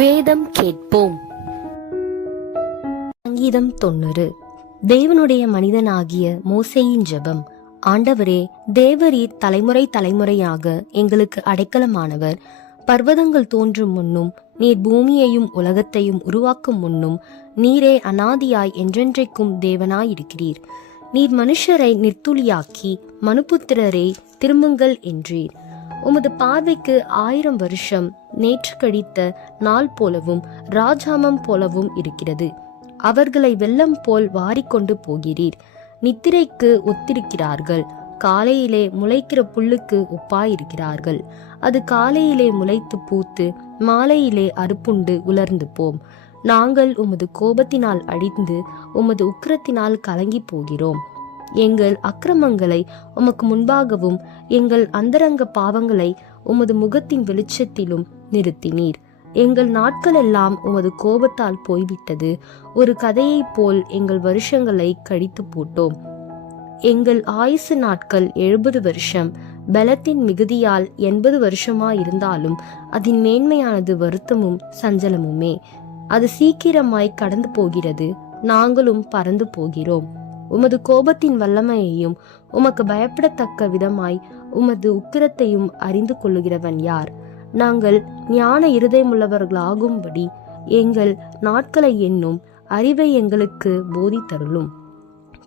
வேதம் கேட்போம். சங்கீதம் 90. தேவனுடைய மனிதனாகிய மோசேயின் ஜெபம். ஆண்டவரே, தேவரீர் தலைமுறை தலைமுறையாக எங்களுக்கு அடைக்கலமானவர். பர்வதங்கள் தோன்றும் முன்னும் நீர் பூமியையும் உலகத்தையும் உருவாக்கும் முன்னும் நீரே அநாதியாய் என்றென்றைக்கும் தேவனாயிருக்கிறீர். நீர் மனுஷரை நிர்த்துளியாக்கி மனுபுத்திரரே திரும்புங்கள் என்றீர். உமது பார்வைக்கு 1000 வருஷம் நேற்று கழித்த நாள் போலவும் ராஜாமம் போலவும் இருக்கிறது. அவர்களை வெள்ளம் போல் வாரிக்கொண்டு போகிறீர். நித்திரைக்கு ஒத்திருக்கிறார்கள். காலையிலே முளைக்கிற புல்லுக்கு ஒப்பாயிருக்கிறார்கள். அது காலையிலே முளைத்து பூத்து மாலையிலே அறுப்புண்டு உலர்ந்து போம். நாங்கள் உமது கோபத்தினால் அழிந்து உமது உக்கிரத்தினால் கலங்கி போகிறோம். எங்கள் அக்கிரமங்களை உமக்கு முன்பாகவும் எங்கள் அந்தரங்க பாவங்களை உமது முகத்தின் வெளிச்சத்திலும் நிறுத்தினீர். எங்கள் நாட்கள் எல்லாம் உமது கோபத்தால் போய்விட்டது. ஒரு கதையைப் போல் எங்கள் வருஷங்களை கழித்து போட்டோம். எங்கள் ஆயுசு நாட்கள் 70 வருஷம். பலத்தின் மிகுதியால் 80 வருஷமாயிருந்தாலும் அதன் மேன்மையானது வருத்தமும் சஞ்சலமுமே. அது சீக்கிரமாய் கடந்து போகிறது. நாங்களும் பறந்து போகிறோம். உமது கோபத்தின் வல்லமையையும் உமக்கு பயப்படத்தக்க விதமாய் உமது உக்கிரத்தையும் அறிந்து கொள்ளுகிறவன் யார்? நாங்கள் ஞான இருதயமுள்ளவர்களாகும்படி எங்கள் நாட்களை எண்ணும் அறிவை எங்களுக்கு போதித்தருளும்.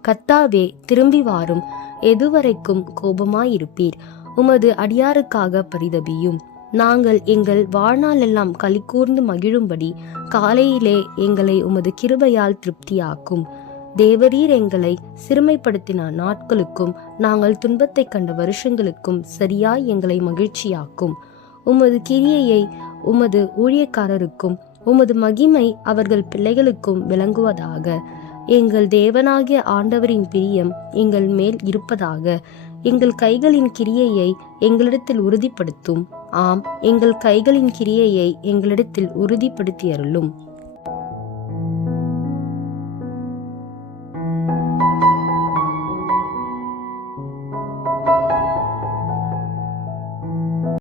கர்த்தாவே, திரும்பி வாரும். எதுவரைக்கும் கோபமாயிருப்பீர்? உமது அடியாருக்காக பரிதபியும். நாங்கள் எங்கள் வாழ்நாளெல்லாம் களிகூர்ந்து மகிழும்படி காலையிலே எங்களை உமது கிருபையால் திருப்தியாக்கும். தேவரீர் எங்களை சிறுமைப்படுத்தின நாட்களுக்கும் நாங்கள் துன்பத்தை கண்ட வருஷங்களுக்கும் சரியாய் எங்களை மகிழ்ச்சியாக்கும். உமது கிரியையை உமது ஊழியக்காரருக்கும் உமது மகிமை அவர்கள் பிள்ளைகளுக்கும் விளங்குவதாக. எங்கள் தேவனாகிய ஆண்டவரின் பிரியம் எங்கள் மேல் இருப்பதாக. எங்கள் கைகளின் கிரியையை எங்களிடத்தில் உறுதிப்படுத்தும். ஆம், எங்கள் கைகளின் கிரியையை எங்களிடத்தில் உறுதிப்படுத்தியருளும்.